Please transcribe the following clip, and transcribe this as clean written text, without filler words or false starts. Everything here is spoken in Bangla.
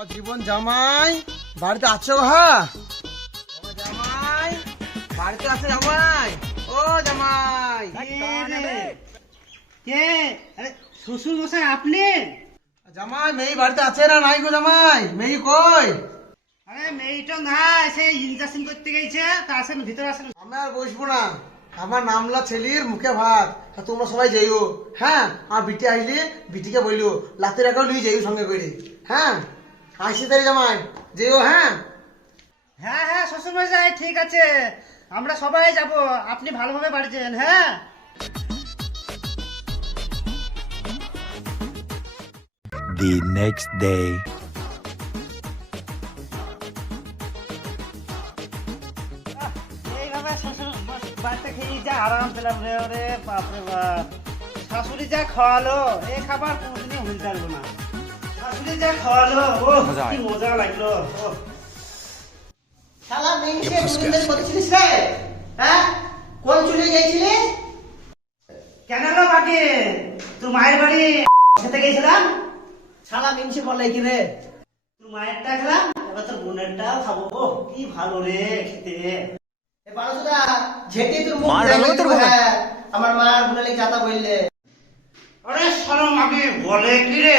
আমার জীবন জামাই বাড়িতে আছো? হ্যাঁ জামাই বাড়িতে আছে জামাই। ও জামাই কে? আরে শ্বশুর মশাই আপনি? জামাই মেয়ে বাড়িতে আছে না নাই গো জামাই? মেয়ে কই? আরে মেয়েটা নাই, সে ইনজেকশন করতে গেছে। তা আসেন ভিতরে আসেন। আমি আর বসবো না, আমার নামলা ছেলির মুখে ভাত। তা তোমরা সবাই যাইও। হ্যাঁ আমার বিটি আইলে বিটিকে বললো লাতের একাও নিয়ে যাইও সঙ্গে করে। হ্যাঁ আসি তাই জামাই যেও। হ্যাঁ হ্যাঁ হ্যাঁ শ্বশুর মশাই ঠিক আছে, আমরা সবাই যাব। আপনি ভালোভাবে বাড়ি যান। হ্যাঁ The next day. এইভাবে শ্বশুর বাড়িতে খেয়ে যা আরাম পেলাম রে। ওরে বাপরে বাপ, শাশুড়ি যা খাওয়ালো এই খাবার কোনদিনই ভুলতে পারবো না। শাশুড়ি যা খাওয়ালো, ও কি মজা লাগলো। ও শালা মেংসে বুঝতে করছিস রে? হ্যাঁ কোন চলে গেছিলিস? কেন লো বাকি, তোর মায়ের বাড়ি খেতে গেছিলাম। শালা মেংসে বলে কি রে? তোর মায়েরটা খেলাম, এবার তোর বোনেরটাও খাবো। ও কি ভালো রে খেতে। এ বারোসুদা ঝেটে তোর মুখ মার দেখাই ডালো তোর দেবো। বোনে। হ্যাঁ আমার মা আর বলে যাতা বললে। আরে শরম আগে বলে কি রে?